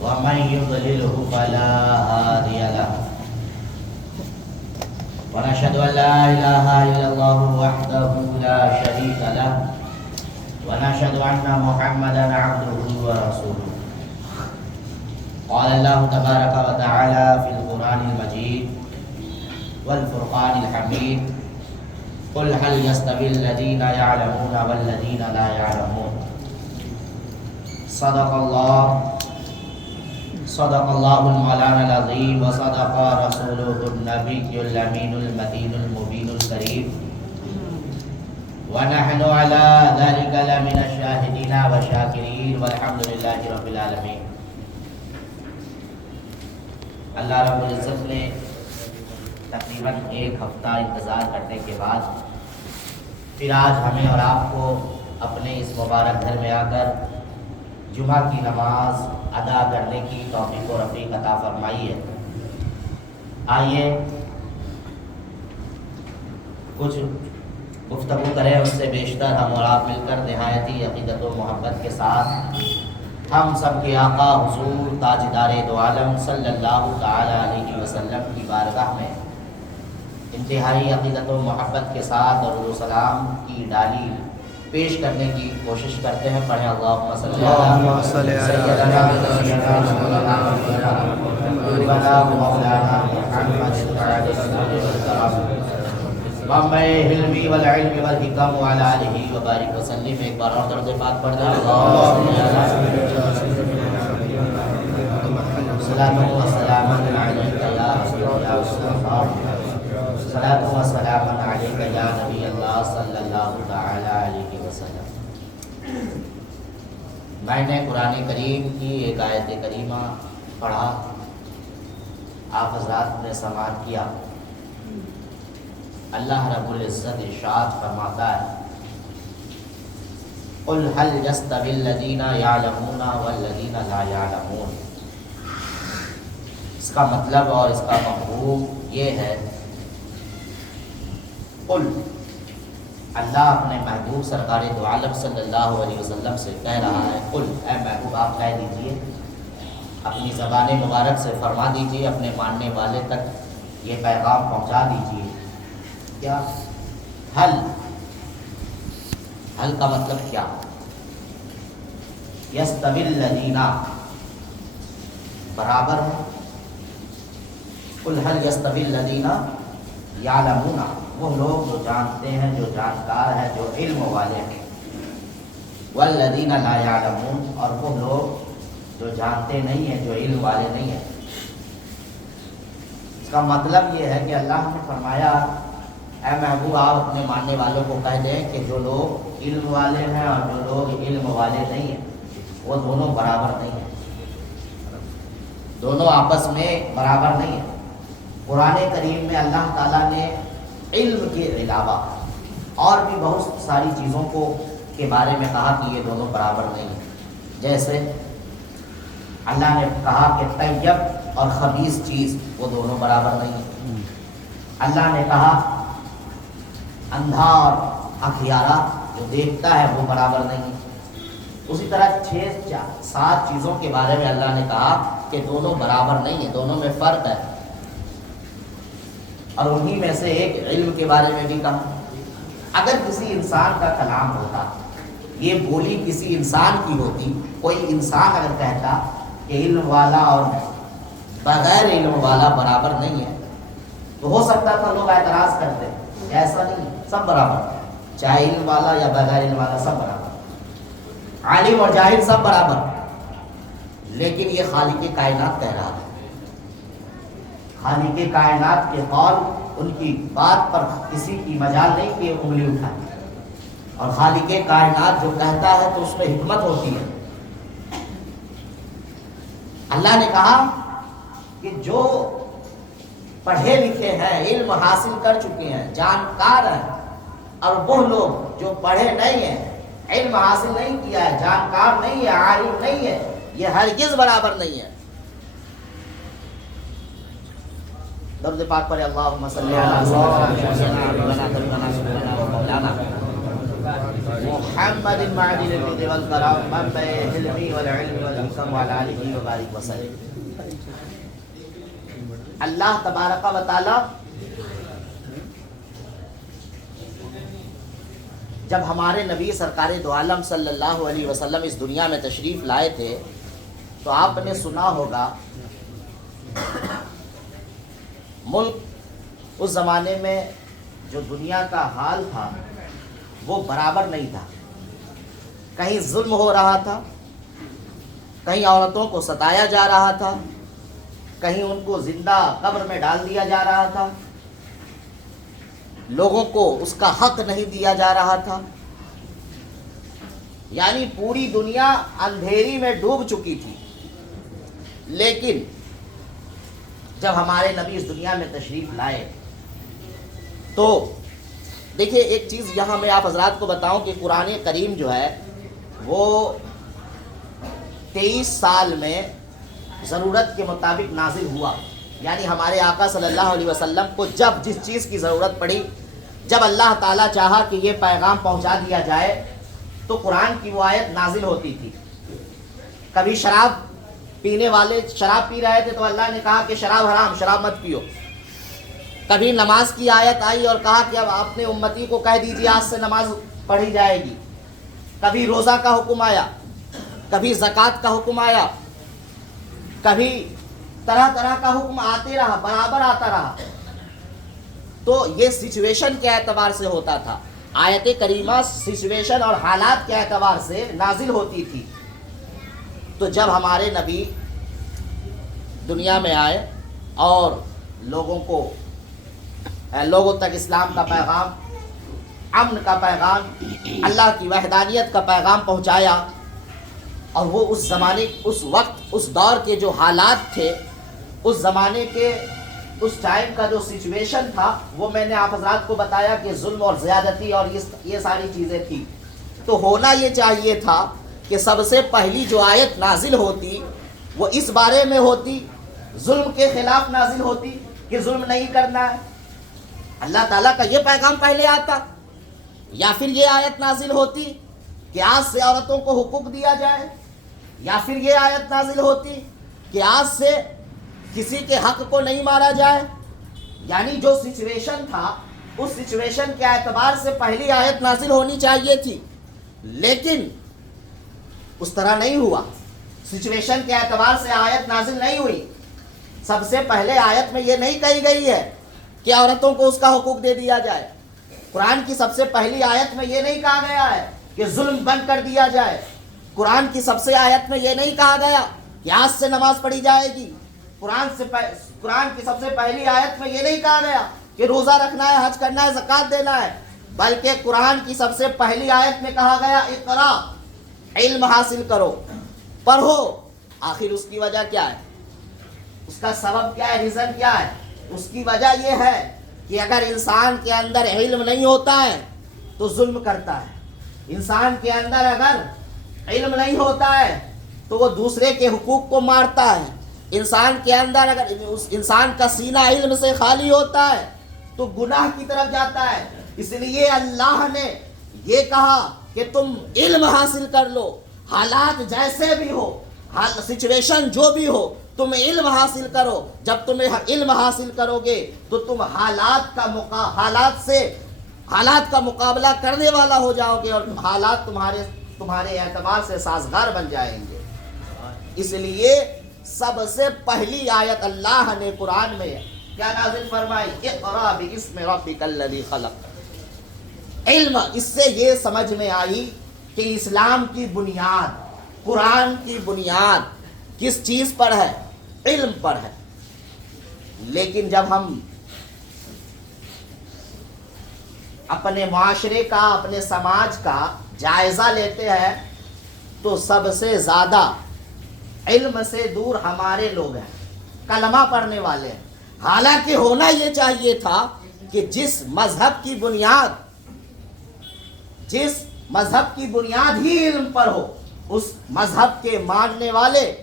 ومن يضلله فلا هادي له ونشهد أن لا إله إلا الله وحده لا شريك له ونشهد أن محمدا عبده ورسوله. قال الله تبارك وتعالى في القرآن المجيد والفرقان الحميد قل هل يستوي الذين يعلمون والذين لا يعلمون. صدق الله المولانا العظيم وصدق رسوله النبي الأمين المتين المبين الكريم ونحن على ذلك لمن الشاهدين والشاكرين والحمد لله رب العالمين. اللہ رب العزت نے تقریباً ایک ہفتہ انتظار کرنے کے بعد پھر آج ہمیں اور آپ کو اپنے اس مبارک گھر میں آ کر جمعہ کی نماز ادا کرنے کی توفیق و رفیق عطا فرمائی ہے. آئیے کچھ گفتگو کریں، اس سے بیشتر ہم اور آپ مل کر نہایتی عقیدت و محبت کے ساتھ ہم سب کے آقا حضور تاجدار دو عالم صلی اللہ تعالی علیہ وسلم کی بارگاہ میں انتہائی عقیدت و محبت کے ساتھ درود و سلام کی ڈالی پیش کرنے کی کوشش کرتے ہیں. پڑھیں اللہم صلی علی سیدنا مولانا محمد بامبے حلمی والعلم والحکم وعلی آلہ وبارک وسلم. ایک بار اور درود پاک پڑھ دیں. صلاۃ و سلام علیک یا صلاۃ و سلام علیک یا نبی اللہ صلی اللہ تعالی علیہ وسلم. میں نے قرآن کریم کی ایک آیت کریمہ پڑھا، آپ حضرات نے سماعت کیا. اللہ رب العزت ارشاد فرماتا ہے قل هل يستوي الذين يعلمون والذين لا يعلمون. اس کا مطلب اور اس کا مفہوم یہ ہے، قل اللہ اپنے محبوب سرکار دو عالم صلی اللہ علیہ وسلم سے کہہ رہا ہے، قل اے محبوب آپ کہہ دیجئے، اپنی زبان مبارک سے فرما دیجئے، اپنے ماننے والے تک یہ پیغام پہنچا دیجئے. کیا حل کا مطلب کیا؟ یستوی الذین برابر ہے. قل هل یستوی الذین یعلمون، وہ لوگ جو جانتے ہیں، جو جانکار ہیں، جو علم والے ہیں. والذین لا یعلمون، اور وہ لوگ جو جانتے نہیں ہیں، جو علم والے نہیں ہیں. اس کا مطلب یہ ہے کہ اللہ نے فرمایا اے محبوب آپ اپنے ماننے والوں کو کہہ دیں کہ جو لوگ علم والے ہیں اور جو لوگ علم والے نہیں ہیں وہ دونوں برابر نہیں ہیں، دونوں آپس میں برابر نہیں ہیں. قرآن کریم میں اللہ تعالیٰ نے علم کے علاوہ اور بھی بہت ساری چیزوں کے بارے میں کہا کہ یہ دونوں برابر نہیں ہیں. جیسے اللہ نے کہا کہ طیب اور خبیث چیز وہ دونوں برابر نہیں ہیں. اللہ نے کہا اندھا اور اخیارہ جو دیکھتا ہے وہ برابر نہیں ہے. اسی طرح 6-7 چیزوں کے بارے میں اللہ نے کہا کہ دونوں برابر نہیں ہیں، دونوں میں فرق ہے. اور انہی میں سے ایک علم کے بارے میں بھی کہا. اگر کسی انسان کا کلام ہوتا، یہ بولی کسی انسان کی ہوتی، کوئی انسان اگر کہتا کہ علم والا اور بغیر علم والا برابر نہیں ہے، تو ہو سکتا تھا لوگ اعتراض کرتے. ایسا نہیں، سب برابر، چاہے علم والا یا بغیر علم والا سب برابر، عالم اور جاہل سب برابر. لیکن یہ خالق کائنات کہہ رہا ہے. خالق کائنات کے قول ان کی بات پر کسی کی مجال نہیں کہ انگلی اٹھائے. اور خالق کائنات جو کہتا ہے تو اس میں حکمت ہوتی ہے. اللہ نے کہا کہ جو پڑھے لکھے ہیں، علم حاصل کر چکے ہیں، جانکار ہیں، اور وہ لوگ جو پڑھے نہیں ہیں، علم حاصل نہیں کیا ہے، جانکار نہیں ہے، عالم نہیں ہے، یہ ہرگز برابر نہیں ہے. درود پاک پڑھے اللہم صلی علی سیدنا مولانا محمد معدن البدع والکرم منبع الحلم والعلم والحکم وعلی آلہ وبارک وسلم۔ اللہ تبارک و تعالی جب ہمارے نبی سرکار دو عالم صلی اللہ علیہ وسلم اس دنیا میں تشریف لائے تھے تو آپ نے سنا ہوگا ملک اس زمانے میں جو دنیا کا حال تھا وہ برابر نہیں تھا، کہیں ظلم ہو رہا تھا، کہیں عورتوں کو ستایا جا رہا تھا، کہیں ان کو زندہ قبر میں ڈال دیا جا رہا تھا، لوگوں کو اس کا حق نہیں دیا جا رہا تھا، یعنی پوری دنیا اندھیری میں ڈوب چکی تھی۔ لیکن جب ہمارے نبی اس دنیا میں تشریف لائے تو دیکھیے ایک چیز یہاں میں آپ حضرات کو بتاؤں کہ قرآن کریم جو ہے وہ 23 سال میں ضرورت کے مطابق نازل ہوا، یعنی ہمارے آقا صلی اللہ علیہ وسلم کو جب جس چیز کی ضرورت پڑی، جب اللہ تعالیٰ چاہا کہ یہ پیغام پہنچا دیا جائے تو قرآن کی وہ آیت نازل ہوتی تھی۔ کبھی شراب پینے والے شراب پی رہے تھے تو اللہ نے کہا کہ شراب حرام، شراب مت پیو۔ کبھی نماز کی آیت آئی اور کہا کہ اب اپنے امتی کو کہہ دیجیے آج سے نماز پڑھی جائے گی۔ کبھی روزہ کا حکم آیا، کبھی زکوٰۃ کا حکم آیا، کبھی طرح طرح کا حکم آتے رہا، برابر آتا رہا۔ تو یہ سچویشن کے اعتبار سے ہوتا تھا، آیت کریمہ سچویشن اور حالات کے اعتبار سے نازل ہوتی تھی۔ تو جب ہمارے نبی دنیا میں آئے اور لوگوں تک اسلام کا پیغام، امن کا پیغام، اللہ کی وحدانیت کا پیغام پہنچایا، اور وہ اس زمانے، اس وقت، اس دور کے جو حالات تھے، اس زمانے کے اس ٹائم کا جو سچویشن تھا وہ میں نے آپ حضرات کو بتایا کہ ظلم اور زیادتی اور یہ ساری چیزیں تھیں۔ تو ہونا یہ چاہیے تھا کہ سب سے پہلی جو آیت نازل ہوتی وہ اس بارے میں ہوتی، ظلم کے خلاف نازل ہوتی کہ ظلم نہیں کرنا ہے، اللہ تعالیٰ کا یہ پیغام پہلے آتا، یا پھر یہ آیت نازل ہوتی کہ آج سے عورتوں کو حقوق دیا جائے، یا پھر یہ آیت نازل ہوتی کہ آج سے کسی کے حق کو نہیں مارا جائے۔ یعنی جو سچویشن تھا اس سچویشن کے اعتبار سے پہلی آیت نازل ہونی چاہیے تھی، لیکن اس طرح نہیں ہوا، سچویشن کے اعتبار سے آیت نازل نہیں ہوئی۔ سب سے پہلے آیت میں یہ نہیں کہی گئی ہے کہ عورتوں کو اس کا حقوق دے دیا جائے، قرآن کی سب سے پہلی آیت میں یہ نہیں کہا گیا ہے کہ ظلم بند کر دیا جائے، قرآن کی سب سے آیت میں یہ نہیں کہا گیا کہ آج سے نماز پڑھی جائے گی، قرآن کی سب سے پہلی آیت میں یہ نہیں کہا گیا کہ روزہ رکھنا ہے، حج کرنا ہے، زکوٰۃ دینا ہے، بلکہ قرآن کی سب سے پہلی آیت میں کہا گیا اقرا، علم حاصل کرو، پڑھو۔ آخر اس کی وجہ کیا ہے؟ اس کا سبب کیا ہے؟ ریزن کیا ہے؟ اس کی وجہ یہ ہے کہ اگر انسان کے اندر علم نہیں ہوتا ہے تو ظلم کرتا ہے، انسان کے اندر اگر علم نہیں ہوتا ہے تو وہ دوسرے کے حقوق کو مارتا ہے، انسان کے اندر اگر اس انسان کا سینہ علم سے خالی ہوتا ہے تو گناہ کی طرف جاتا ہے۔ اس لیے اللہ نے یہ کہا کہ تم علم حاصل کر لو، حالات جیسے بھی ہو، سچویشن جو بھی ہو، تم علم حاصل کرو۔ جب تم علم حاصل کرو گے تو تم حالات کا مقابلہ کرنے والا ہو جاؤ گے، اور حالات تمہارے اعتبار سے سازگار بن جائیں گے۔ اس لیے سب سے پہلی آیت اللہ نے قرآن میں کیا نازل فرمائی؟ اقرا باسم ربک الذی خلق۔ علم، اس سے یہ سمجھ میں آئی کہ اسلام کی بنیاد، قرآن کی بنیاد کس چیز پر ہے؟ علم پر ہے۔ لیکن جب ہم اپنے معاشرے کا، اپنے سماج کا جائزہ لیتے ہیں تو سب سے زیادہ علم سے دور ہمارے لوگ ہیں، کلمہ پڑھنے والے ہیں۔ حالانکہ ہونا یہ چاہیے تھا کہ جس مذہب کی بنیاد ہی علم پر ہو، اس مذہب کے ماننے والے،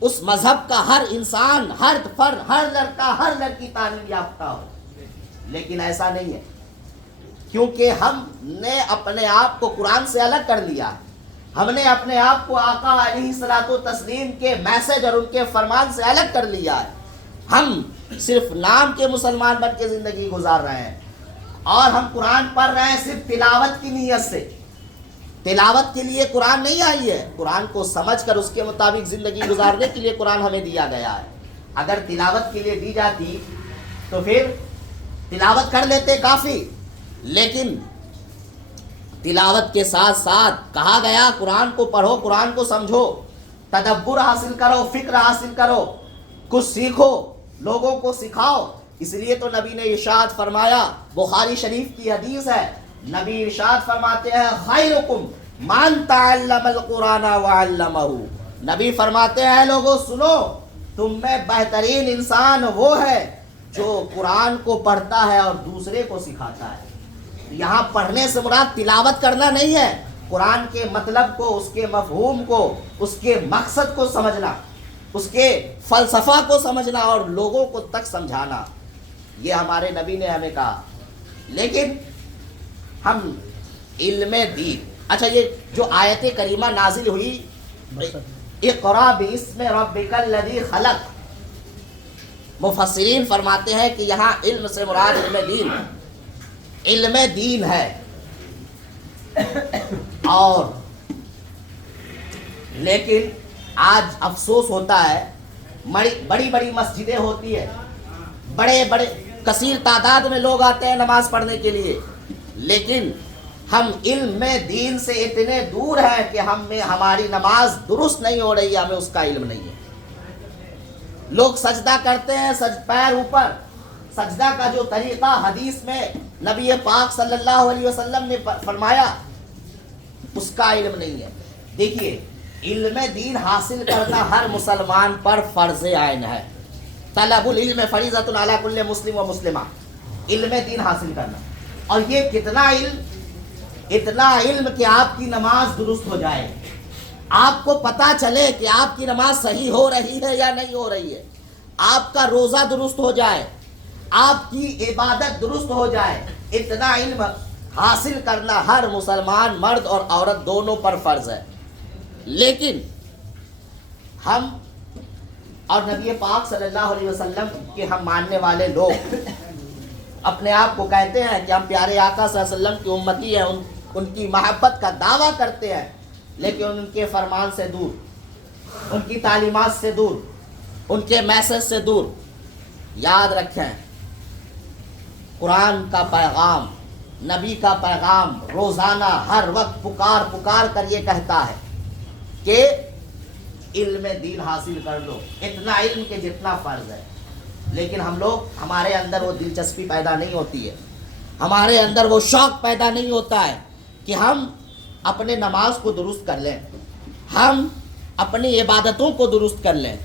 اس مذہب کا ہر انسان، ہر فرد، ہر لڑکا، ہر لڑکی تعلیم یافتہ ہو۔ لیکن ایسا نہیں ہے، کیونکہ ہم نے اپنے آپ کو قرآن سے الگ کر لیا، ہم نے اپنے آپ کو آقا علیہ الصلوۃ والتسلیم کے میسج اور ان کے فرمان سے الگ کر لیا ہے۔ ہم صرف نام کے مسلمان بن کے زندگی گزار رہے ہیں، اور ہم قرآن پڑھ رہے ہیں صرف تلاوت کی نیت سے۔ تلاوت کے لیے قرآن نہیں آئی ہے، قرآن کو سمجھ کر اس کے مطابق زندگی گزارنے کے لیے قرآن ہمیں دیا گیا ہے۔ اگر تلاوت کے لیے دی جاتی تو پھر تلاوت کر لیتے کافی، لیکن تلاوت کے ساتھ ساتھ کہا گیا قرآن کو پڑھو، قرآن کو سمجھو، تدبر حاصل کرو، فکر حاصل کرو، کچھ سیکھو، لوگوں کو سکھاؤ۔ اس لیے تو نبی نے ارشاد فرمایا، بخاری شریف کی حدیث ہے، نبی ارشاد فرماتے ہیں خیرکم من تعلم القرآن وعلمہ۔ نبی فرماتے ہیں لوگوں سنو، تم میں بہترین انسان وہ ہے جو قرآن کو پڑھتا ہے اور دوسرے کو سکھاتا ہے۔ یہاں پڑھنے سے مراد تلاوت کرنا نہیں ہے، قرآن کے مطلب کو، اس کے مفہوم کو، اس کے مقصد کو سمجھنا، اس کے فلسفہ کو سمجھنا اور لوگوں کو تک سمجھانا، یہ ہمارے نبی نے ہمیں کہا۔ لیکن ہم علم دین، اچھا یہ جو آیت کریمہ نازل ہوئی اقرا باسم ربک الذی خلق، مفسرین فرماتے ہیں کہ یہاں علم سے مراد علم دین ہے۔ اور لیکن آج افسوس ہوتا ہے، بڑی بڑی مسجدیں ہوتی ہے، بڑے بڑے کثیر تعداد میں لوگ آتے ہیں نماز پڑھنے کے لیے، لیکن ہم علم دین سے اتنے دور ہیں کہ ہماری نماز درست نہیں ہو رہی ہے، ہمیں اس کا علم نہیں ہے۔ لوگ سجدہ کرتے ہیں پیر اوپر، سجدہ کا جو طریقہ حدیث میں نبی پاک صلی اللہ علیہ وسلم نے فرمایا، اس کا علم نہیں ہے۔ دیکھیے، علم دین حاصل کرنا ہر مسلمان پر فرض عین ہے۔ طلب العلم فریضۃ علی کل مسلم و مسلمہ، علم دین حاصل کرنا۔ اور یہ کتنا علم؟ اتنا علم کہ آپ کی نماز درست ہو جائے، آپ کو پتا چلے کہ آپ کی نماز صحیح ہو رہی ہے یا نہیں ہو رہی ہے، آپ کا روزہ درست ہو جائے، آپ کی عبادت درست ہو جائے۔ اتنا علم حاصل کرنا ہر مسلمان مرد اور عورت دونوں پر فرض ہے۔ لیکن ہم اور نبی پاک صلی اللہ علیہ وسلم کے ہم ماننے والے لوگ اپنے آپ کو کہتے ہیں کہ ہم پیارے آقا صلی اللہ علیہ وسلم کی امتی ہیں، ان کی محبت کا دعویٰ کرتے ہیں، لیکن ان کے فرمان سے دور، ان کی تعلیمات سے دور، ان کے میسج سے دور۔ یاد رکھیں، قرآن کا پیغام، نبی کا پیغام روزانہ ہر وقت پکار کر یہ کہتا ہے کہ علم دین حاصل کر لو، اتنا علم کہ جتنا فرض ہے۔ لیکن ہمارے اندر وہ دلچسپی پیدا نہیں ہوتی ہے، ہمارے اندر وہ شوق پیدا نہیں ہوتا ہے کہ ہم اپنے نماز کو درست کر لیں، ہم اپنی عبادتوں کو درست کر لیں۔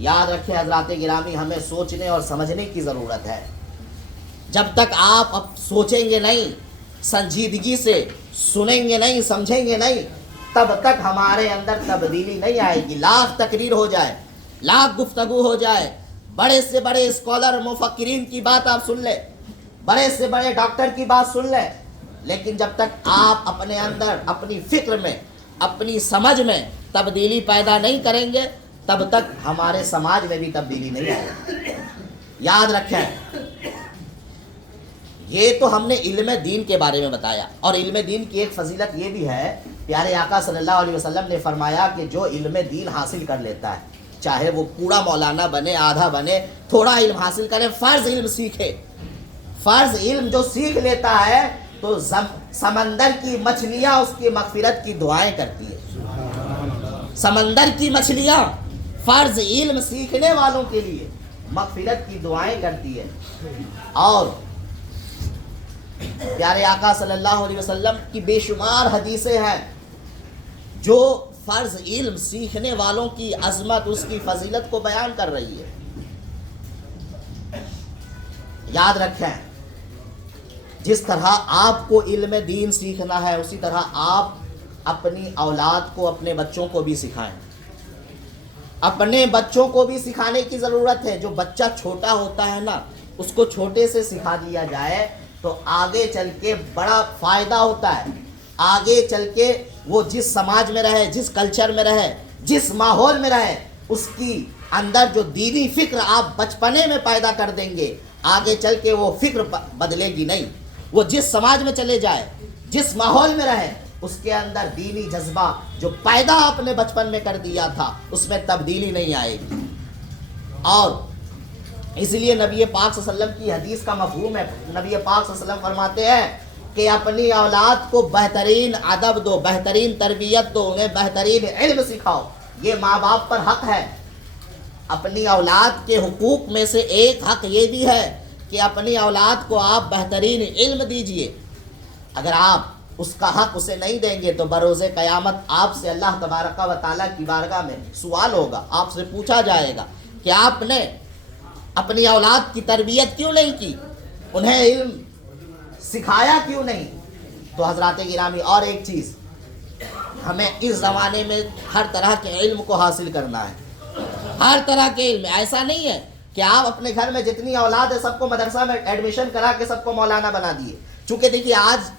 یاد رکھیں حضرات گرامی، ہمیں سوچنے اور سمجھنے کی ضرورت ہے۔ جب تک آپ اب سوچیں گے نہیں، سنجیدگی سے سنیں گے نہیں، سمجھیں گے نہیں، تب تک ہمارے اندر تبدیلی نہیں آئے گی۔ لاکھ تقریر ہو جائے، لاکھ گفتگو ہو جائے، بڑے سے بڑے اسکالر مفکرین کی بات آپ سن لیں، بڑے سے بڑے ڈاکٹر کی بات سن لیں، لیکن جب تک آپ اپنے اندر، اپنی فکر میں، اپنی سمجھ میں تبدیلی پیدا نہیں کریں گے، تب تک ہمارے سماج میں بھی تبدیلی نہیں آئے گی۔ یاد رکھیں، یہ تو ہم نے علم دین کے بارے میں بتایا، اور علم دین کی ایک فضیلت یہ بھی ہے، پیارے آقا صلی اللہ علیہ وسلم نے فرمایا کہ جو علم دین حاصل کر لیتا ہے، چاہے وہ پورا مولانا بنے، آدھا بنے، تھوڑا علم حاصل کرے، فرض علم سیکھے۔ فرض علم جو سیکھ لیتا ہے تو سمندر کی مچھلیاں اس کی مغفرت کی دعائیں کرتی ہے۔ سمندر کی مچھلیاں فرض علم سیکھنے والوں کے لیے مغفرت کی دعائیں کرتی ہے۔ اور پیارے آقا صلی اللہ علیہ وسلم کی بے شمار حدیثیں ہیں جو فرض علم سیکھنے والوں کی عظمت، اس کی فضیلت کو بیان کر رہی ہے۔ یاد رکھیں، جس طرح آپ کو علم دین سیکھنا ہے، اسی طرح آپ اپنی اولاد کو، اپنے بچوں کو بھی سکھائیں۔ اپنے بچوں کو بھی سکھانے کی ضرورت ہے۔ جو بچہ چھوٹا ہوتا ہے نا، اس کو چھوٹے سے سکھا دیا جائے تو آگے چل کے بڑا فائدہ ہوتا ہے. آگے چل کے وہ جس سماج میں رہے, جس کلچر میں رہے, جس ماحول میں رہے, اس کی اندر جو دینی فکر آپ بچپنے میں پیدا کر دیں گے, آگے چل کے وہ فکر بدلے گی نہیں. وہ جس سماج میں چلے جائے, جس ماحول میں رہے, اس کے اندر دینی جذبہ جو پیدا آپ نے بچپن میں کر دیا تھا اس میں تبدیلی نہیں آئے گی. اور اس لیے نبی پاک صلی اللہ علیہ وسلم کی حدیث کا مفہوم ہے. نبی پاک صلی اللہ علیہ وسلم فرماتے ہیں کہ اپنی اولاد کو بہترین ادب دو, بہترین تربیت دو, انہیں بہترین علم سکھاؤ. یہ ماں باپ پر حق ہے. اپنی اولاد کے حقوق میں سے ایک حق یہ بھی ہے کہ اپنی اولاد کو آپ بہترین علم دیجئے. اگر آپ اس کا حق اسے نہیں دیں گے تو بروز قیامت آپ سے اللہ تبارک و تعالیٰ کی بارگاہ میں سوال ہوگا. آپ سے پوچھا جائے گا کہ آپ نے اپنی اولاد کی تربیت کیوں نہیں کی, انہیں علم سکھایا کیوں نہیں. تو حضرات گرامی, اور ایک چیز, ہمیں اس زمانے میں ہر طرح کے علم کو حاصل کرنا ہے. ہر طرح کے علم. ایسا نہیں ہے کہ آپ اپنے گھر میں جتنی اولاد ہے سب کو مدرسہ میں ایڈمیشن کرا کے سب کو مولانا بنا دیے. چونکہ دیکھیے آج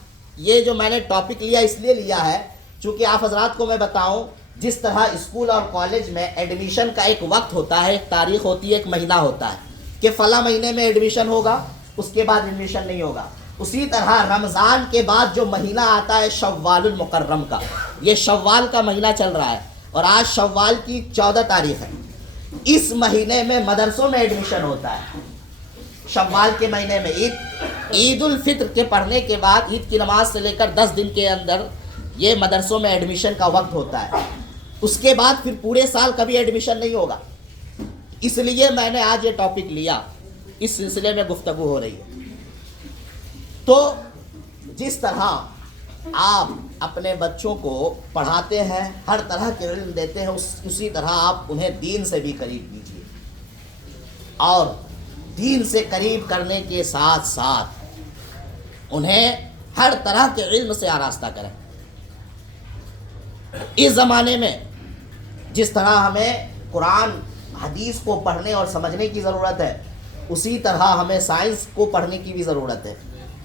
یہ جو میں نے ٹاپک لیا اس لیے لیا ہے چونکہ آپ حضرات کو میں بتاؤں, جس طرح اسکول اور کالج میں ایڈمیشن کا ایک وقت ہوتا ہے, ایک تاریخ ہوتی ہے, ایک مہینہ ہوتا ہے کہ فلاں مہینے میں ایڈمیشن ہوگا, اس کے بعد ایڈمیشن نہیں ہوگا. اسی طرح رمضان کے بعد جو مہینہ آتا ہے شوال المکرم کا, یہ شوال کا مہینہ چل رہا ہے اور آج شوال کی 14 تاریخ ہے. اس مہینے میں مدرسوں میں ایڈمیشن ہوتا ہے. شوال کے مہینے میں عید الفطر کے پڑھنے کے بعد, عید کی نماز سے لے کر 10 دن کے اندر یہ مدرسوں میں ایڈمیشن کا وقت ہوتا ہے. اس کے بعد پھر پورے سال کبھی ایڈمیشن نہیں ہوگا. اس لیے میں نے آج یہ ٹاپک لیا, اس سلسلے میں گفتگو ہو رہی ہے. تو جس طرح آپ اپنے بچوں کو پڑھاتے ہیں, ہر طرح کے علم دیتے ہیں, اسی طرح آپ انہیں دین سے بھی قریب کیجیے. اور دین سے قریب کرنے کے ساتھ ساتھ انہیں ہر طرح کے علم سے آراستہ کریں. اس زمانے میں جس طرح ہمیں قرآن حدیث کو پڑھنے اور سمجھنے کی ضرورت ہے, اسی طرح ہمیں سائنس کو پڑھنے کی بھی ضرورت ہے.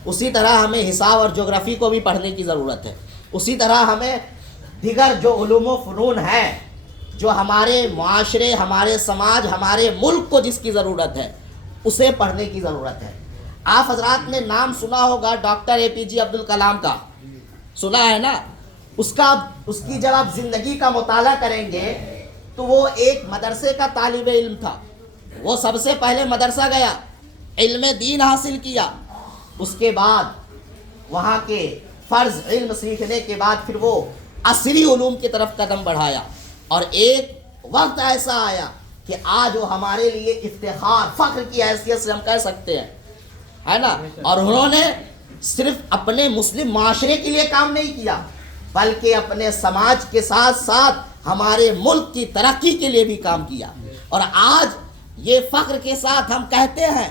اسی طرح ہمیں حساب اور جغرافی کو بھی پڑھنے کی ضرورت ہے. اسی طرح ہمیں دیگر جو علوم و فنون ہیں, جو ہمارے معاشرے, ہمارے سماج, ہمارے ملک کو جس کی ضرورت ہے, اسے پڑھنے کی ضرورت ہے. آپ حضرات نے نام سنا ہوگا ڈاکٹر APJ عبد الکلام کا, سنا ہے نا. اس کی جب آپ زندگی کا مطالعہ کریں گے تو وہ ایک مدرسے کا طالب علم تھا. وہ سب سے پہلے مدرسہ گیا, علم دین حاصل کیا. اس کے بعد وہاں کے فرض علم سیکھنے کے بعد پھر وہ عصری علوم کی طرف قدم بڑھایا. اور ایک وقت ایسا آیا کہ آج وہ ہمارے لیے افتخار, فخر کی حیثیت سے ہم کہہ سکتے ہیں, ہے نا. اور انہوں نے صرف اپنے مسلم معاشرے کے لیے کام نہیں کیا بلکہ اپنے سماج کے ساتھ ساتھ ہمارے ملک کی ترقی کے لیے بھی کام کیا. اور آج یہ فخر کے ساتھ ہم کہتے ہیں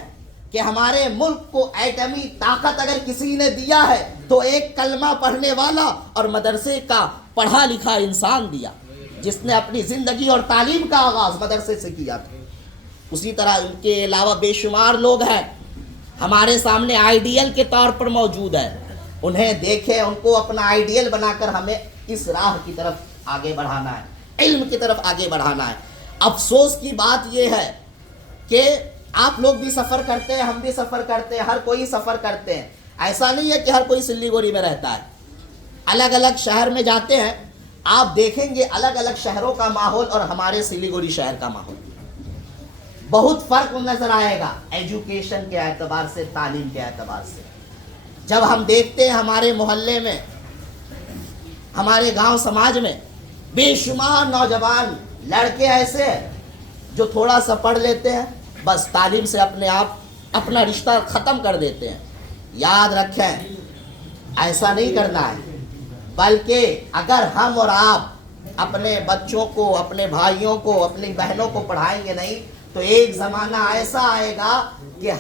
کہ ہمارے ملک کو ایٹمی طاقت اگر کسی نے دیا ہے تو ایک کلمہ پڑھنے والا اور مدرسے کا پڑھا لکھا انسان دیا, جس نے اپنی زندگی اور تعلیم کا آغاز مدرسے سے کیا تھا. اسی طرح ان کے علاوہ بے شمار لوگ ہیں ہمارے سامنے آئیڈیل کے طور پر موجود ہیں. انہیں دیکھیں, ان کو اپنا آئیڈیل بنا کر ہمیں اس راہ کی طرف آگے بڑھانا ہے, علم کی طرف آگے بڑھانا ہے. افسوس کی بات یہ ہے کہ آپ لوگ بھی سفر کرتے ہیں, ہم بھی سفر کرتے ہیں, ہر کوئی سفر کرتے ہیں. ایسا نہیں ہے کہ ہر کوئی سلیگوڑی میں رہتا ہے. الگ الگ شہر میں جاتے ہیں, آپ دیکھیں گے الگ الگ شہروں کا ماحول اور ہمارے سلیگوڑی شہر کا ماحول بہت فرق نظر آئے گا, ایجوکیشن کے اعتبار سے, تعلیم کے اعتبار سے. جب ہم دیکھتے ہیں ہمارے محلے میں, ہمارے گاؤں سماج میں بے شمار نوجوان لڑکے ایسے ہیں جو تھوڑا سا پڑھ لیتے ہیں, بس تعلیم سے اپنے آپ اپنا رشتہ ختم کر دیتے ہیں. یاد رکھیں, ایسا نہیں کرنا ہے, بلکہ اگر ہم اور آپ اپنے بچوں کو, اپنے بھائیوں کو, اپنی بہنوں کو پڑھائیں گے نہیں تو ایک زمانہ ایسا آئے گا کہ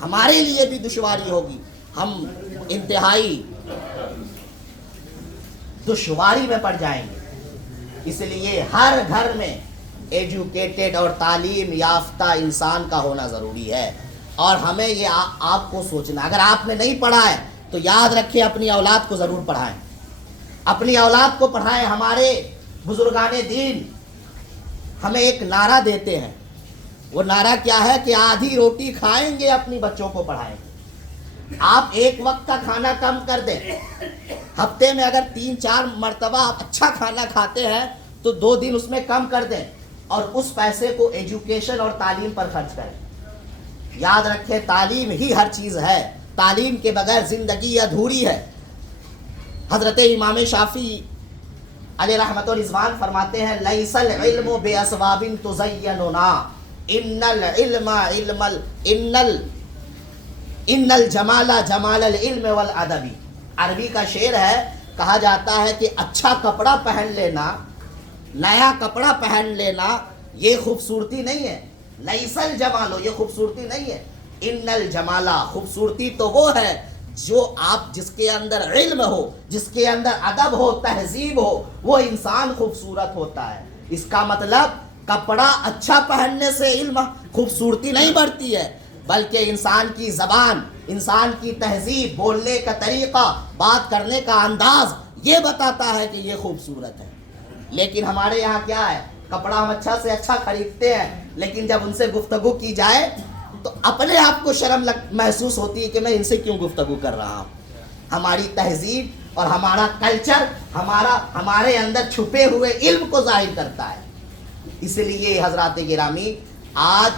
ہمارے لیے بھی دشواری ہوگی, ہم انتہائی دشواری میں پڑ جائیں گے. اس لیے ہر گھر میں ایجوکیٹڈ اور تعلیم یافتہ انسان کا ہونا ضروری ہے. اور ہمیں یہ آپ کو سوچنا، اگر آپ نے نہیں پڑھا ہے تو یاد رکھیں اپنی اولاد کو ضرور پڑھائیں، اپنی اولاد کو پڑھائیں۔ ہمارے بزرگان دین ہمیں ایک نعرہ دیتے ہیں، وہ نعرہ کیا ہے کہ آدھی روٹی کھائیں گے اپنی بچوں کو پڑھائیں گے۔ آپ ایک وقت کا کھانا کم کر دیں، ہفتے میں اگر 3-4 مرتبہ آپ اچھا کھانا کھاتے ہیں تو 2 دن اس میں کم کر دیں اور اس پیسے کو ایجوکیشن اور تعلیم پر خرچ کریں۔ یاد رکھیں تعلیم ہی ہر چیز ہے، تعلیم کے بغیر زندگی ادھوری ہے۔ حضرت امام شافعی علیہ رحمت و رضوان فرماتے ہیں لیس العلم باسباب تزیننا ان العلم علم ان الجمال جمال العلم والادب۔ عربی کا شعر ہے، کہا جاتا ہے کہ اچھا کپڑا پہن لینا، نیا کپڑا پہن لینا یہ خوبصورتی نہیں ہے۔ لیس الجمال، یہ خوبصورتی نہیں ہے۔ ان الجمال، خوبصورتی تو وہ ہے جو آپ جس کے اندر علم ہو، جس کے اندر ادب ہو، تہذیب ہو، وہ انسان خوبصورت ہوتا ہے۔ اس کا مطلب کپڑا اچھا پہننے سے علم خوبصورتی نہیں بڑھتی ہے، بلکہ انسان کی زبان، انسان کی تہذیب، بولنے کا طریقہ، بات کرنے کا انداز یہ بتاتا ہے کہ یہ خوبصورت ہے۔ لیکن ہمارے یہاں کیا ہے، کپڑا ہم اچھا سے اچھا خریدتے ہیں، لیکن جب ان سے گفتگو کی جائے تو اپنے آپ کو شرم محسوس ہوتی ہے کہ میں ان سے کیوں گفتگو کر رہا ہوں۔ ہماری تہذیب اور ہمارا کلچر ہمارے اندر چھپے ہوئے علم کو ظاہر کرتا ہے۔ اس لیے حضرات گرامی آج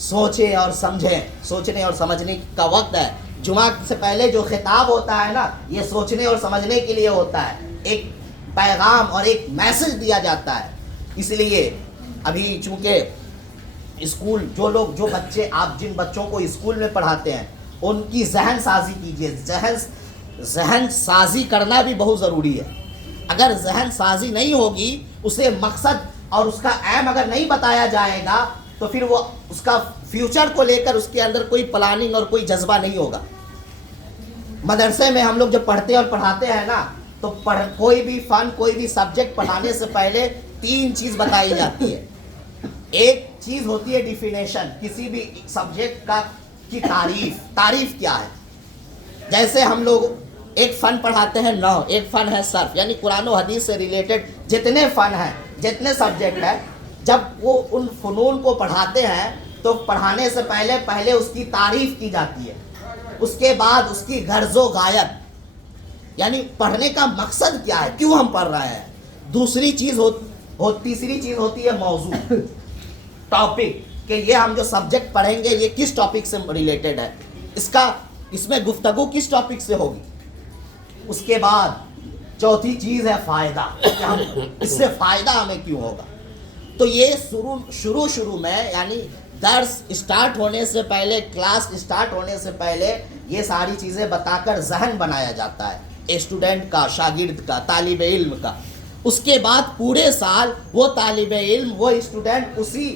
سوچیں اور سمجھیں، سوچنے اور سمجھنے کا وقت ہے۔ جمعہ سے پہلے جو خطاب ہوتا ہے نا، یہ سوچنے اور سمجھنے کے لیے ہوتا ہے، ایک پیغام اور ایک میسج دیا جاتا ہے۔ اس لیے ابھی چونکہ اسکول جو بچے آپ جن بچوں کو اسکول میں پڑھاتے ہیں ان کی ذہن سازی کیجیے۔ ذہن سازی کرنا بھی بہت ضروری ہے۔ اگر ذہن سازی نہیں ہوگی، اسے مقصد اور اس کا ایم اگر نہیں بتایا جائے گا تو پھر وہ اس کا فیوچر کو لے کر اس کے اندر کوئی پلاننگ اور کوئی جذبہ نہیں ہوگا۔ مدرسے میں ہم لوگ جب پڑھتے اور پڑھاتے ہیں نا تو کوئی بھی فن، کوئی بھی سبجیکٹ پڑھانے سے پہلے 3 چیز بتائی جاتی ہے۔ ایک چیز ہوتی ہے ڈیفینیشن، کسی بھی سبجیکٹ کی تعریف کیا ہے۔ جیسے ہم لوگ ایک فن پڑھاتے ہیں نحو، ایک فن ہے صرف، یعنی قرآن و حدیث سے ریلیٹڈ جتنے فن ہیں، جتنے سبجیکٹ ہیں، جب وہ ان فنون کو پڑھاتے ہیں تو پڑھانے سے پہلے اس کی تعریف کی جاتی ہے، اس کے بعد اس کی غرض و غایت، یعنی پڑھنے کا مقصد کیا ہے، کیوں ہم پڑھ رہے ہیں۔ تیسری چیز ہوتی ہے موضوع، ٹاپک، کہ یہ ہم جو سبجیکٹ پڑھیں گے یہ کس ٹاپک سے ریلیٹڈ ہے، اس میں گفتگو کس ٹاپک سے ہوگی۔ اس کے بعد چوتھی چیز ہے فائدہ، کہ ہم اس سے فائدہ ہمیں کیوں ہوگا۔ تو یہ شروع میں یعنی درس اسٹارٹ ہونے سے پہلے، کلاس اسٹارٹ ہونے سے پہلے یہ ساری چیزیں بتا کر ذہن بنایا جاتا ہے اسٹوڈنٹ کا، شاگرد کا، طالب علم کا۔ اس کے بعد پورے سال وہ طالب علم، وہ اسٹوڈنٹ اسی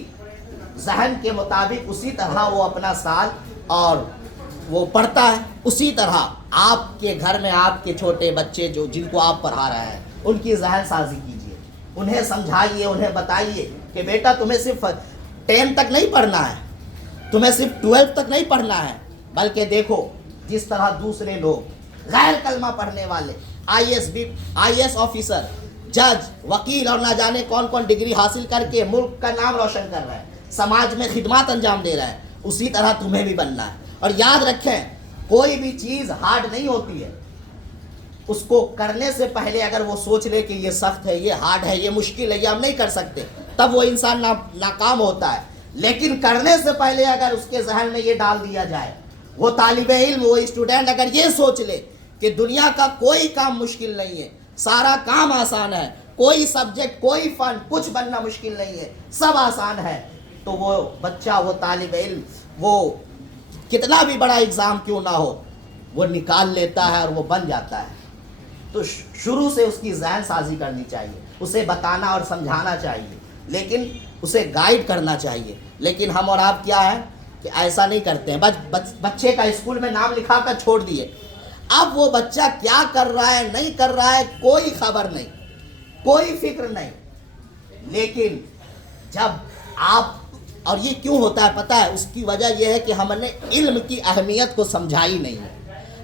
ذہن کے مطابق اسی طرح وہ اپنا سال اور وہ پڑھتا ہے۔ اسی طرح آپ کے گھر میں آپ کے چھوٹے بچے جن کو آپ پڑھا رہے ہیں ان کی ذہن سازی کیجیے، انہیں سمجھائیے، انہیں بتائیے کہ بیٹا تمہیں صرف 10 تک نہیں پڑھنا ہے، تمہیں صرف 12 تک نہیں پڑھنا ہے، بلکہ دیکھو جس طرح دوسرے لوگ غیر کلمہ پڑھنے والے آئی ایس آفیسر، جج، وکیل اور نہ جانے کون کون ڈگری حاصل کر کے ملک کا نام روشن کر رہے ہیں، سماج میں خدمات انجام دے رہے ہیں، اسی طرح تمہیں بھی بننا ہے۔ اور یاد رکھیں کوئی بھی چیز ہارڈ نہیں ہوتی ہے، اس کو کرنے سے پہلے اگر وہ سوچ لے کہ یہ سخت ہے، یہ ہارڈ ہے، یہ مشکل ہے، یہ ہم نہیں کر سکتے، تب وہ انسان ناکام ہوتا ہے۔ لیکن کرنے سے پہلے اگر اس کے ذہن میں یہ ڈال دیا جائے، وہ طالب علم، وہ اسٹوڈنٹ اگر یہ سوچ لے کہ دنیا کا کوئی کام مشکل نہیں ہے، سارا کام آسان ہے، کوئی سبجیکٹ، کوئی فن، کچھ بننا مشکل نہیں ہے، سب آسان ہے، تو وہ بچہ، وہ طالب علم، وہ کتنا بھی بڑا اگزام کیوں نہ ہو وہ نکال لیتا ہے اور وہ بن جاتا ہے۔ تو شروع سے اس کی ذہن سازی کرنی چاہیے، اسے بتانا اور سمجھانا چاہیے، لیکن اسے گائیڈ کرنا چاہیے۔ لیکن ہم اور آپ کیا ہے کہ ایسا نہیں کرتے ہیں، بچے کا اسکول میں نام لکھا کر چھوڑ دیے، اب وہ بچہ کیا کر رہا ہے، نہیں کر رہا ہے، کوئی خبر نہیں، کوئی فکر نہیں۔ لیکن جب آپ اور یہ کیوں ہوتا ہے پتہ ہے؟ اس کی وجہ یہ ہے کہ ہم نے علم کی اہمیت کو سمجھائی نہیں ہے،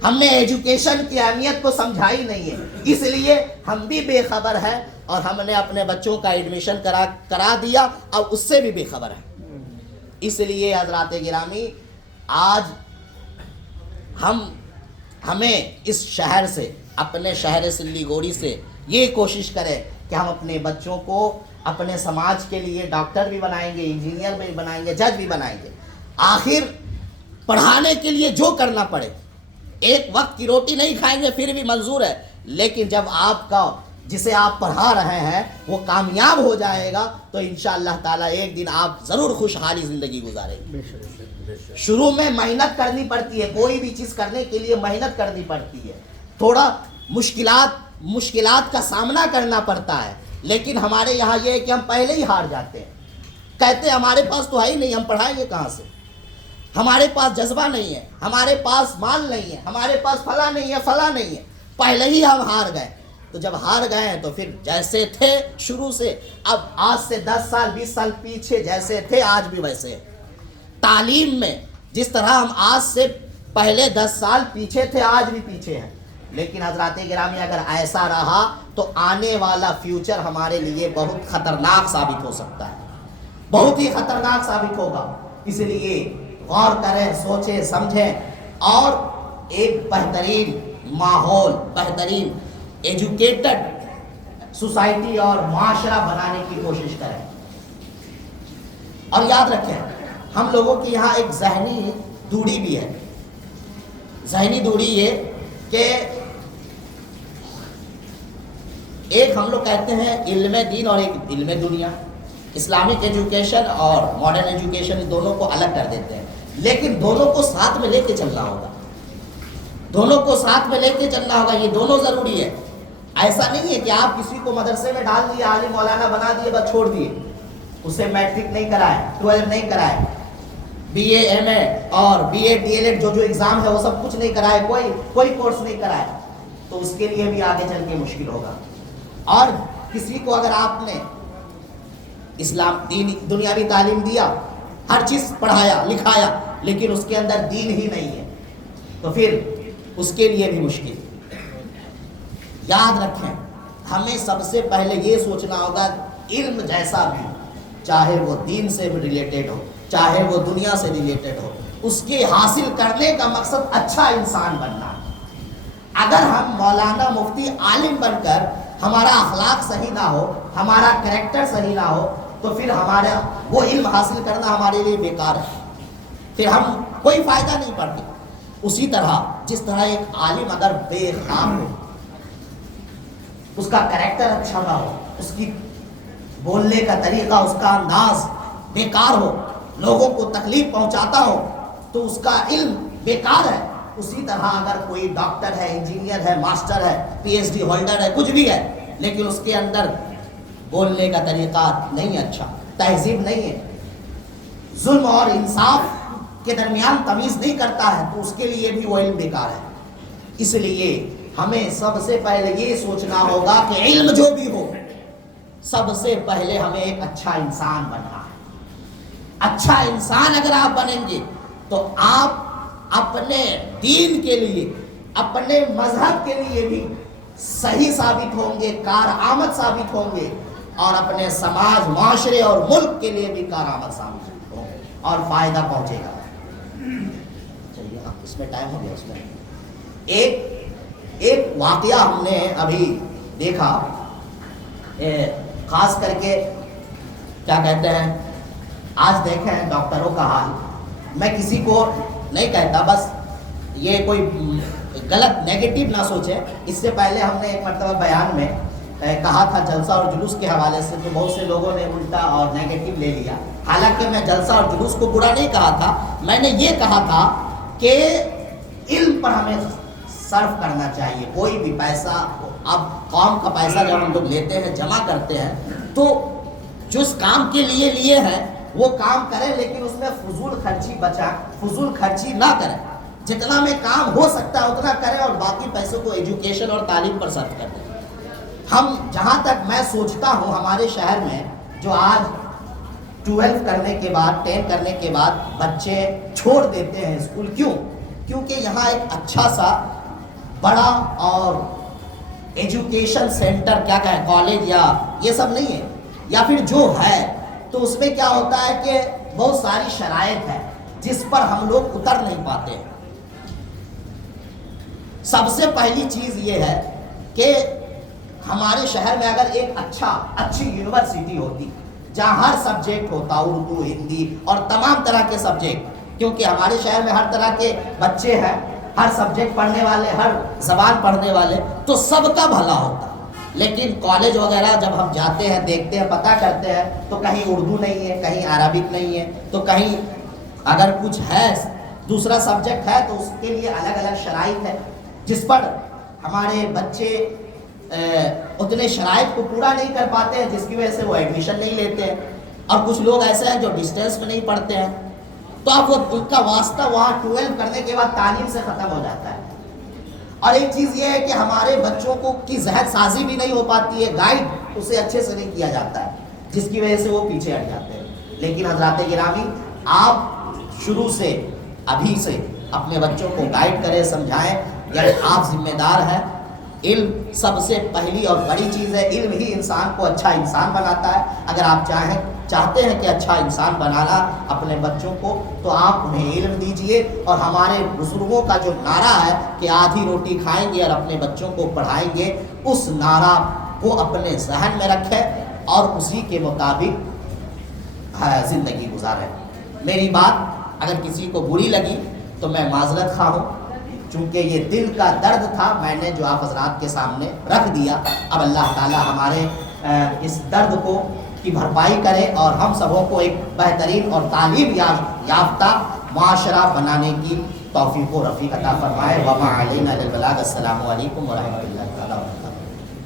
ہم نے ایجوکیشن کی اہمیت کو سمجھائی نہیں ہے، اس لیے ہم بھی بے خبر ہیں اور ہم نے اپنے بچوں کا ایڈمیشن کرا دیا اور اس سے بھی بے خبر ہے۔ اس لیے حضرات گرامی آج ہمیں اس شہر سے، اپنے شہر سلیگوڑی سے یہ کوشش کریں کہ ہم اپنے بچوں کو اپنے سماج کے لیے ڈاکٹر بھی بنائیں گے، انجینئر بھی بنائیں گے، جج بھی بنائیں گے، آخر پڑھانے کے لیے جو کرنا پڑے، ایک وقت کی روٹی نہیں کھائیں گے پھر بھی منظور ہے، لیکن جب آپ کا جسے آپ پڑھا رہے ہیں وہ کامیاب ہو جائے گا تو انشاءاللہ تعالیٰ ایک دن آپ ضرور خوشحالی زندگی گزاریں گے۔ شروع میں محنت کرنی پڑتی ہے، کوئی بھی چیز کرنے کے لیے محنت کرنی پڑتی ہے، تھوڑا مشکلات کا سامنا کرنا پڑتا ہے، لیکن ہمارے یہاں یہ ہے کہ ہم پہلے ہی ہار جاتے ہیں، کہتے ہیں ہمارے پاس تو ہے ہی نہیں، ہم پڑھائیں گے کہاں سے، ہمارے پاس جذبہ نہیں ہے، ہمارے پاس مال نہیں ہے، ہمارے پاس فلاں نہیں ہے، فلاں نہیں ہے، پہلے ہی ہم ہار گئے۔ تو جب ہار گئے ہیں تو پھر جیسے تھے شروع سے، اب آج سے 10 سال 20 سال پیچھے جیسے تھے آج بھی ویسے ہیں۔ تعلیم میں جس طرح ہم آج سے پہلے 10 سال پیچھے تھے آج بھی پیچھے ہیں، لیکن حضرات گرامی اگر ایسا رہا تو آنے والا فیوچر ہمارے لیے بہت خطرناک ثابت ہو سکتا ہے، بہت ہی خطرناک ثابت ہوگا۔ اس لیے غور کریں، سوچیں، سمجھیں اور ایک بہترین ماحول، بہترین ایجوکیٹڈ سوسائٹی اور معاشرہ بنانے کی کوشش کریں۔ اور یاد رکھیں ہم لوگوں کی یہاں ایک ذہنی دوری بھی ہے، ذہنی دوری یہ کہ ایک ہم لوگ کہتے ہیں علم دین اور ایک علم دنیا، اسلامک ایجوکیشن اور ماڈرن ایجوکیشن دونوں کو الگ کر دیتے ہیں، لیکن دونوں کو ساتھ میں لے کے چلنا ہوگا، دونوں کو ساتھ میں لے کے چلنا ہوگا، یہ دونوں ضروری ہے۔ ایسا نہیں ہے کہ آپ کسی کو مدرسے میں ڈال دیے، عالم مولانا بنا دیے، بس چھوڑ دیے، اسے میٹرک نہیں کرائے، 12 نہیں کرائے، بی اے ایم اے اور B A D L Ed جو ایگزام ہے وہ سب کچھ نہیں کرائے، کوئی کورس نہیں کرائے، تو اس کے لیے بھی آگے چل کے مشکل ہوگا۔ اور کسی کو اگر آپ نے اسلام دین دنیاوی تعلیم دیا، ہر چیز پڑھایا لکھایا، لیکن اس کے اندر دین ہی نہیں ہے تو پھر اس کے لیے بھی مشکل۔ یاد رکھیں ہمیں سب سے پہلے یہ سوچنا ہوگا علم جیسا بھی، چاہے وہ دین سے ریلیٹڈ ہو، چاہے وہ دنیا سے ریلیٹڈ ہو، اس کے حاصل کرنے کا مقصد اچھا انسان بننا ہے۔ اگر ہم مولانا مفتی عالم بن کر ہمارا اخلاق صحیح نہ ہو، ہمارا کریکٹر صحیح نہ ہو، تو پھر ہمارا وہ علم حاصل کرنا ہمارے لیے بیکار ہے، پھر ہم کوئی فائدہ نہیں پڑتے۔ اسی طرح جس طرح ایک عالم اگر بے اخلاق ہو، اس کا کریکٹر اچھا نہ ہو، اس کی بولنے کا طریقہ، اس کا انداز بیکار ہو، لوگوں کو تکلیف پہنچاتا ہو، تو اس کا علم بیکار ہے۔ اسی طرح اگر کوئی ڈاکٹر ہے، انجینئر ہے، ماسٹر ہے، پی ایچ ڈی ہولڈر ہے، کچھ بھی ہے، لیکن اس کے اندر بولنے کا طریقہ نہیں اچھا، تہذیب نہیں ہے، ظلم اور انصاف کے درمیان تمیز نہیں کرتا ہے، تو اس کے لیے بھی وہ علم بیکار ہے۔ اس لیے ہمیں سب سے پہلے یہ سوچنا ہوگا کہ علم جو بھی ہو، سب سے پہلے ہمیں ایک اچھا انسان بننا ہے۔ اچھا انسان اگر آپ بنیں گے تو آپ اپنے دین کے لیے، اپنے مذہب کے لیے بھی صحیح ثابت ہوں گے، کارآمد ثابت ہوں گے، اور اپنے سماج، معاشرے اور ملک کے لیے بھی کارآمد ثابت ہوں گے اور فائدہ پہنچے گا۔ چلیے اس میں ٹائم ہو گیا۔ اس میں ایک واقعہ ہم نے ابھی دیکھا، خاص کر کے کیا کہتے ہیں، آج دیکھیں ڈاکٹروں کا حال، میں کسی کو نہیں کہتا، بس یہ کوئی غلط نیگیٹو نہ سوچے۔ اس سے پہلے ہم نے ایک مرتبہ بیان میں کہا تھا جلسہ اور جلوس کے حوالے سے، تو بہت سے لوگوں نے الٹا اور نیگیٹو لے لیا، حالانکہ میں جلسہ اور جلوس کو برا نہیں کہا تھا، میں نے یہ کہا تھا کہ علم پر ہمیں صرف کرنا چاہیے۔ کوئی بھی پیسہ، اب قوم کا پیسہ جب ہم لوگ لیتے ہیں، جمع کرتے ہیں، تو جس کام کے لیے لیے ہیں وہ کام کریں، لیکن اس میں فضول خرچی نہ کریں، جتنا میں کام ہو سکتا ہے اتنا کریں اور باقی پیسوں کو ایجوکیشن اور تعلیم پر صرف کر دیں۔ ہم جہاں تک میں سوچتا ہوں ہمارے شہر میں جو آج 12 کرنے کے بعد 10 کرنے کے بعد بچے چھوڑ دیتے ہیں اسکول. کیوں؟ کیونکہ یہاں ایک اچھا سا بڑا اور ایجوکیشن سینٹر کیا کہیں کالج یا یہ سب نہیں ہے, یا پھر جو ہے تو اس میں کیا ہوتا ہے کہ بہت ساری شرائط ہے جس پر ہم لوگ اتر نہیں پاتے. سب سے پہلی چیز یہ ہے کہ ہمارے شہر میں اگر ایک اچھی یونیورسٹی ہوتی جہاں ہر سبجیکٹ ہوتا, اردو, ہندی اور تمام طرح کے سبجیکٹ, کیونکہ ہمارے شہر میں ہر طرح کے بچے ہیں, ہر سبجیکٹ پڑھنے والے, ہر زبان پڑھنے والے, تو سب کا بھلا ہوتا. لیکن کالج وغیرہ جب ہم جاتے ہیں, دیکھتے ہیں, پتہ کرتے ہیں تو کہیں اردو نہیں ہے, کہیں عربک نہیں ہے, تو کہیں اگر کچھ ہے دوسرا سبجیکٹ ہے تو اس کے لیے الگ الگ شرائط ہے جس پر ہمارے بچے اتنے شرائط کو پورا نہیں کر پاتے ہیں, جس کی وجہ سے وہ ایڈمیشن نہیں لیتے ہیں. اور کچھ لوگ ایسے ہیں جو ڈسٹینس میں نہیں پڑھتے ہیں, تو اب وہ ان کا واسطہ وہاں 12 کرنے کے بعد تعلیم سے ختم ہو جاتا ہے. اور ایک چیز یہ ہے کہ ہمارے بچوں کو کی ذہن سازی بھی نہیں ہو پاتی ہے, گائیڈ اسے اچھے سے نہیں کیا جاتا ہے, جس کی وجہ سے وہ پیچھے ہٹ جاتے ہیں. لیکن حضرات گرامی, آپ شروع سے ابھی سے اپنے بچوں کو گائیڈ کریں, سمجھائیں, یعنی آپ ذمہ دار ہیں. علم سب سے پہلی اور بڑی چیز ہے, علم ہی انسان کو اچھا انسان بناتا ہے. اگر آپ چاہتے ہیں کہ اچھا انسان بنانا اپنے بچوں کو, تو آپ انہیں علم دیجئے. اور ہمارے بزرگوں کا جو نعرہ ہے کہ آدھی روٹی کھائیں گے اور اپنے بچوں کو پڑھائیں گے, اس نعرہ کو اپنے ذہن میں رکھیں اور اسی کے مطابق زندگی گزاریں. میری بات اگر کسی کو بری لگی تو میں معذرت خواہ ہوں, چونکہ یہ دل کا درد تھا, میں نے جو آپ حضرات کے سامنے رکھ دیا. اب اللہ تعالی ہمارے اس درد کو کی بھرپائی کرے اور ہم سبوں کو ایک بہترین اور تعلیم یافتہ معاشرہ بنانے کی توفیق و رفیق عطا فرمائے. وما علینا الا البلاغ. السلام علیکم ورحمۃ اللہ.